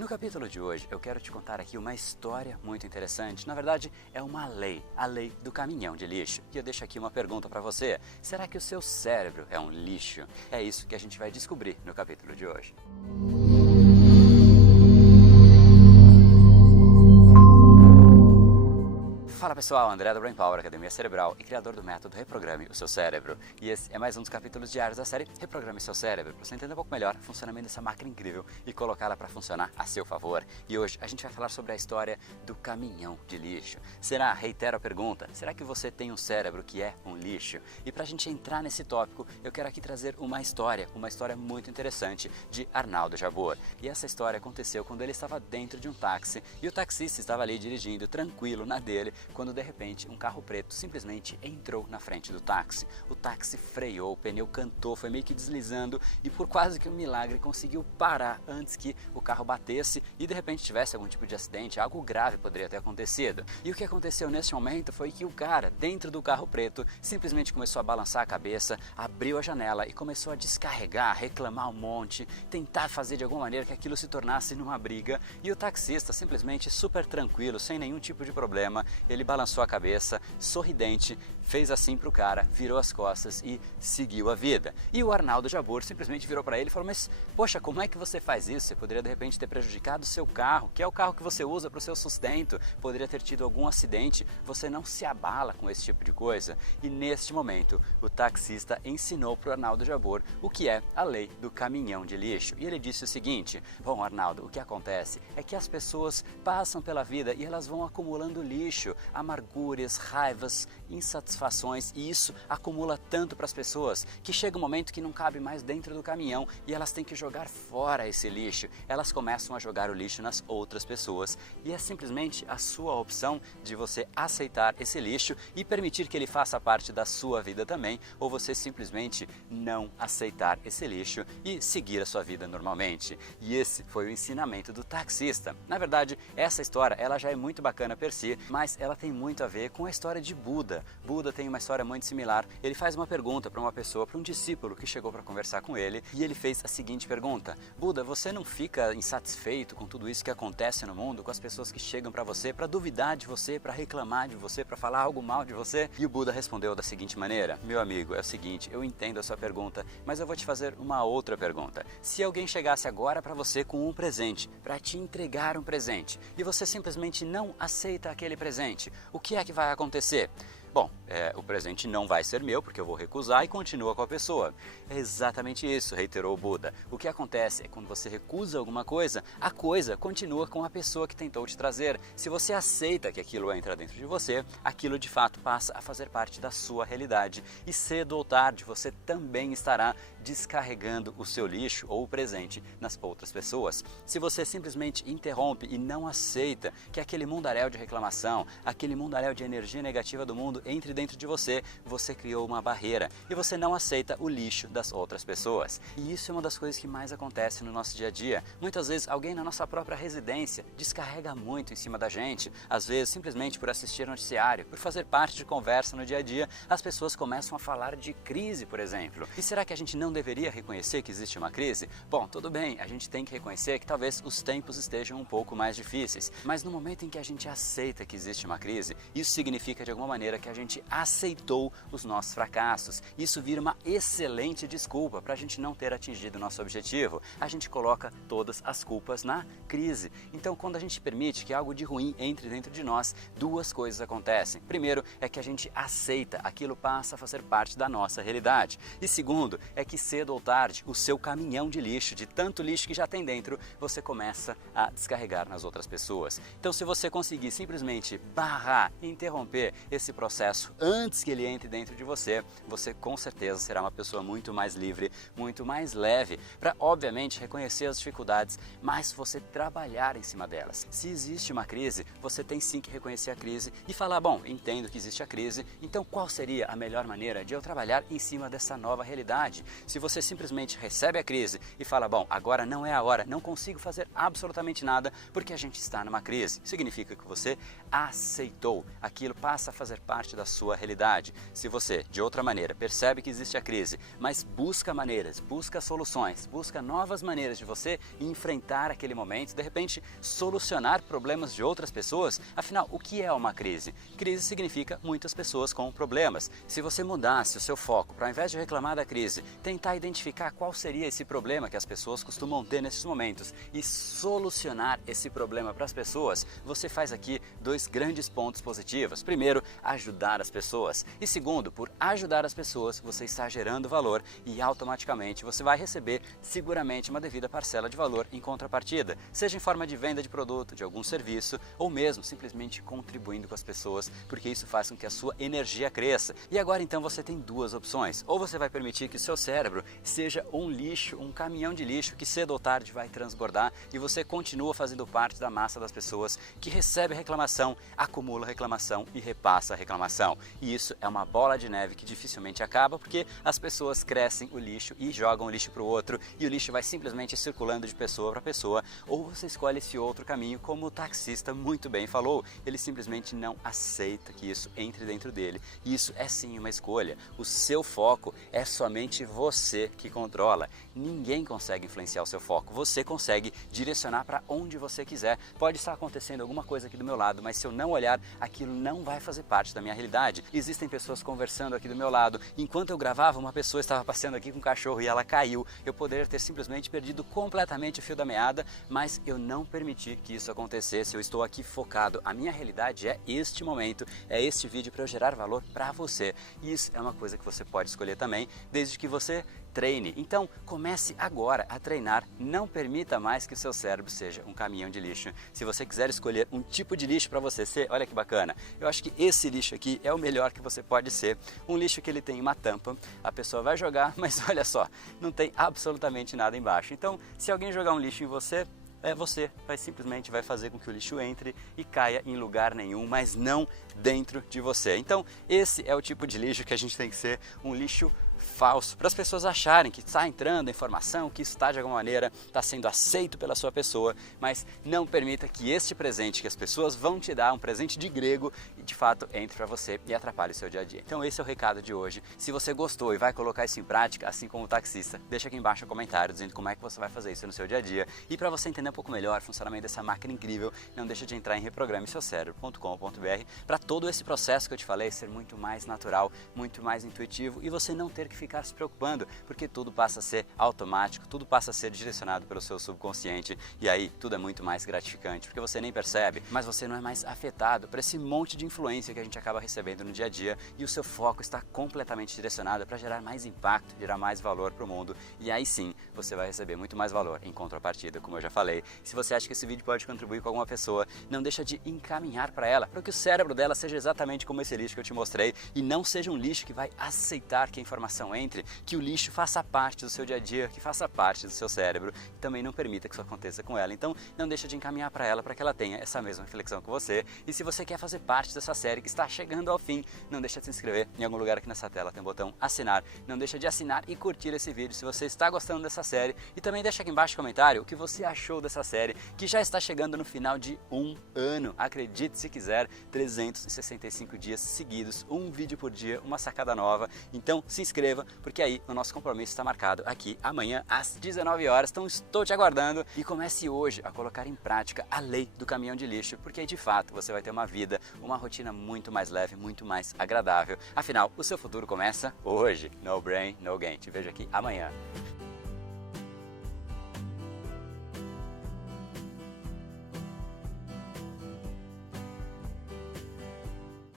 No capítulo de hoje eu quero te contar aqui uma história muito interessante. Na verdade é uma lei, a lei do caminhão de lixo. E eu deixo aqui uma pergunta para você: será que o seu cérebro é um lixo? É isso que a gente vai descobrir no capítulo de hoje. Fala pessoal, André da Brain Power, Academia Cerebral e criador do método Reprograme o Seu Cérebro. E esse é mais um dos capítulos diários da série Reprograme Seu Cérebro, para você entender um pouco melhor o funcionamento dessa máquina incrível e colocá-la para funcionar a seu favor. E hoje a gente vai falar sobre a história do caminhão de lixo. Será, reitero a pergunta, será que você tem um cérebro que é um lixo? E para a gente entrar nesse tópico, eu quero aqui trazer uma história muito interessante de Arnaldo Jabbour. E essa história aconteceu quando ele estava dentro de um táxi e o taxista estava ali dirigindo tranquilo na dele, quando de repente um carro preto simplesmente entrou na frente do táxi. O táxi freou, o pneu cantou, foi meio que deslizando e por quase que um milagre conseguiu parar antes que o carro batesse e de repente tivesse algum tipo de acidente, algo grave poderia ter acontecido. E o que aconteceu nesse momento foi que o cara dentro do carro preto simplesmente começou a balançar a cabeça, abriu a janela e começou a descarregar, reclamar um monte, tentar fazer de alguma maneira que aquilo se tornasse numa briga, e o taxista simplesmente super tranquilo, sem nenhum tipo de problema, ele balançou a cabeça, sorridente, fez assim pro cara, virou as costas e seguiu a vida. E o Arnaldo Jabbour simplesmente virou para ele e falou: mas poxa, como é que você faz isso? Você poderia de repente ter prejudicado o seu carro, que é o carro que você usa para o seu sustento, poderia ter tido algum acidente, você não se abala com esse tipo de coisa. E neste momento, o taxista ensinou para o Arnaldo Jabbour o que é a lei do caminhão de lixo. E ele disse o seguinte: bom, Arnaldo, o que acontece é que as pessoas passam pela vida e elas vão acumulando lixo, amarguras, raivas, insatisfações, e isso acumula tanto para as pessoas que chega um momento que não cabe mais dentro do caminhão e elas têm que jogar fora esse lixo. Elas começam a jogar o lixo nas outras pessoas e é simplesmente a sua opção de você aceitar esse lixo e permitir que ele faça parte da sua vida também, ou você simplesmente não aceitar esse lixo e seguir a sua vida normalmente. E esse foi o ensinamento do taxista. Na verdade, essa história ela já é muito bacana per si, mas ela tem muito a ver com a história de Buda. Buda tem uma história muito similar. Ele faz uma pergunta para uma pessoa, para um discípulo que chegou para conversar com ele, e ele fez a seguinte pergunta: Buda, você não fica insatisfeito com tudo isso que acontece no mundo, com as pessoas que chegam para você, para duvidar de você, para reclamar de você, para falar algo mal de você? E o Buda respondeu da seguinte maneira: meu amigo, é o seguinte, eu entendo a sua pergunta, mas eu vou te fazer uma outra pergunta. Se alguém chegasse agora para você com um presente, para te entregar um presente, e você simplesmente não aceita aquele presente, o que é que vai acontecer? Bom, o presente não vai ser meu, porque eu vou recusar, e continua com a pessoa. É exatamente isso, reiterou o Buda. O que acontece é que quando você recusa alguma coisa, a coisa continua com a pessoa que tentou te trazer. Se você aceita que aquilo entra dentro de você, aquilo de fato passa a fazer parte da sua realidade. E cedo ou tarde você também estará descarregando o seu lixo ou o presente nas outras pessoas. Se você simplesmente interrompe e não aceita que aquele mundaréu de reclamação, aquele mundaréu de energia negativa do mundo entre dentro de você, você criou uma barreira e você não aceita o lixo das outras pessoas. E isso é uma das coisas que mais acontece no nosso dia a dia. Muitas vezes alguém na nossa própria residência descarrega muito em cima da gente, às vezes simplesmente por assistir noticiário, por fazer parte de conversa no dia a dia, as pessoas começam a falar de crise, por exemplo. E será que a gente não deveria reconhecer que existe uma crise? Bom, tudo bem, a gente tem que reconhecer que talvez os tempos estejam um pouco mais difíceis, mas no momento em que a gente aceita que existe uma crise, isso significa de alguma maneira que a gente aceitou os nossos fracassos. Isso vira uma excelente desculpa para a gente não ter atingido o nosso objetivo. A gente coloca todas as culpas na crise. Então, quando a gente permite que algo de ruim entre dentro de nós, duas coisas acontecem. Primeiro, é que a gente aceita, aquilo passa a fazer parte da nossa realidade. E segundo, é que cedo ou tarde, o seu caminhão de lixo, de tanto lixo que já tem dentro, você começa a descarregar nas outras pessoas. Então, se você conseguir simplesmente barrar, interromper esse processo antes que ele entre dentro de você, você com certeza será uma pessoa muito mais livre, muito mais leve, para obviamente reconhecer as dificuldades, mas você trabalhar em cima delas. Se existe uma crise, você tem sim que reconhecer a crise e falar: bom, entendo que existe a crise, então qual seria a melhor maneira de eu trabalhar em cima dessa nova realidade? Se você simplesmente recebe a crise e fala: bom, agora não é a hora, não consigo fazer absolutamente nada porque a gente está numa crise, significa que você aceitou, aquilo passa a fazer parte parte da sua realidade. Se você, de outra maneira, percebe que existe a crise, mas busca maneiras, busca soluções, busca novas maneiras de você enfrentar aquele momento, de repente solucionar problemas de outras pessoas, afinal, o que é uma crise? Crise significa muitas pessoas com problemas. Se você mudasse o seu foco para, ao invés de reclamar da crise, tentar identificar qual seria esse problema que as pessoas costumam ter nesses momentos e solucionar esse problema para as pessoas, você faz aqui dois grandes pontos positivos. Primeiro, ajudar as pessoas. E segundo, por ajudar as pessoas, você está gerando valor e automaticamente você vai receber seguramente uma devida parcela de valor em contrapartida, seja em forma de venda de produto, de algum serviço ou mesmo simplesmente contribuindo com as pessoas, porque isso faz com que a sua energia cresça. E agora então você tem duas opções: ou você vai permitir que o seu cérebro seja um lixo, um caminhão de lixo que cedo ou tarde vai transbordar e você continua fazendo parte da massa das pessoas que recebe reclamação, acumula reclamação e repassa a reclamação. E isso é uma bola de neve que dificilmente acaba, porque as pessoas crescem o lixo e jogam o lixo para o outro e o lixo vai simplesmente circulando de pessoa para pessoa. Ou você escolhe esse outro caminho, como o taxista muito bem falou, ele simplesmente não aceita que isso entre dentro dele. E isso é sim uma escolha. O seu foco é somente você que controla. Ninguém consegue influenciar o seu foco. Você consegue direcionar para onde você quiser. Pode estar acontecendo alguma coisa aqui do meu lado, mas se eu não olhar, aquilo não vai fazer parte da minha realidade. Existem pessoas conversando aqui do meu lado. Enquanto eu gravava, uma pessoa estava passeando aqui com um cachorro e ela caiu. Eu poderia ter simplesmente perdido completamente o fio da meada, mas eu não permiti que isso acontecesse. Eu estou aqui focado. A minha realidade é este momento, é este vídeo para eu gerar valor para você. E isso é uma coisa que você pode escolher também, desde que você treine. Então, comece agora a treinar. Não permita mais que o seu cérebro seja um caminhão de lixo. Se você quiser escolher um tipo de lixo para você ser, olha que bacana. Eu acho que esse lixo aqui é o melhor que você pode ser. Um lixo que ele tem uma tampa, a pessoa vai jogar, mas olha só, não tem absolutamente nada embaixo. Então, se alguém jogar um lixo em você, você simplesmente vai fazer com que o lixo entre e caia em lugar nenhum, mas não dentro de você. Então, esse é o tipo de lixo que a gente tem que ser, um lixo falso, para as pessoas acharem que está entrando informação, que isso está de alguma maneira, está sendo aceito pela sua pessoa, mas não permita que este presente que as pessoas vão te dar, um presente de grego, de fato entre para você e atrapalhe o seu dia a dia. Então esse é o recado de hoje. Se você gostou e vai colocar isso em prática, assim como o taxista, deixa aqui embaixo um comentário dizendo como é que você vai fazer isso no seu dia a dia. E para você entender um pouco melhor o funcionamento dessa máquina incrível, não deixa de entrar em reprogrameseucerebro.com.br para todo esse processo que eu te falei ser muito mais natural, muito mais intuitivo e você não ter que ficar se preocupando, porque tudo passa a ser automático, tudo passa a ser direcionado pelo seu subconsciente e aí tudo é muito mais gratificante, porque você nem percebe, mas você não é mais afetado por esse monte de influência que a gente acaba recebendo no dia a dia e o seu foco está completamente direcionado para gerar mais impacto, gerar mais valor para o mundo e aí sim você vai receber muito mais valor em contrapartida, como eu já falei. Se você acha que esse vídeo pode contribuir com alguma pessoa, não deixa de encaminhar para ela, para que o cérebro dela seja exatamente como esse lixo que eu te mostrei e não seja um lixo que vai aceitar que a informação entre, que o lixo faça parte do seu dia a dia, que faça parte do seu cérebro e também não permita que isso aconteça com ela. Então não deixa de encaminhar para ela para que ela tenha essa mesma reflexão com você. E se você quer fazer parte dessa série que está chegando ao fim, não deixa de se inscrever em algum lugar aqui nessa tela, tem um botão assinar. Não deixa de assinar e curtir esse vídeo se você está gostando dessa série e também deixa aqui embaixo no comentário o que você achou dessa série que já está chegando no final de um ano. Acredite se quiser, 365 dias seguidos, um vídeo por dia, uma sacada nova. Então se inscreva, porque aí o nosso compromisso está marcado aqui amanhã às 19 horas, então estou te aguardando e comece hoje a colocar em prática a lei do caminhão de lixo, porque aí de fato você vai ter uma vida, uma rotina muito mais leve, muito mais agradável. Afinal, o seu futuro começa hoje. No brain, no gain. Te vejo aqui amanhã.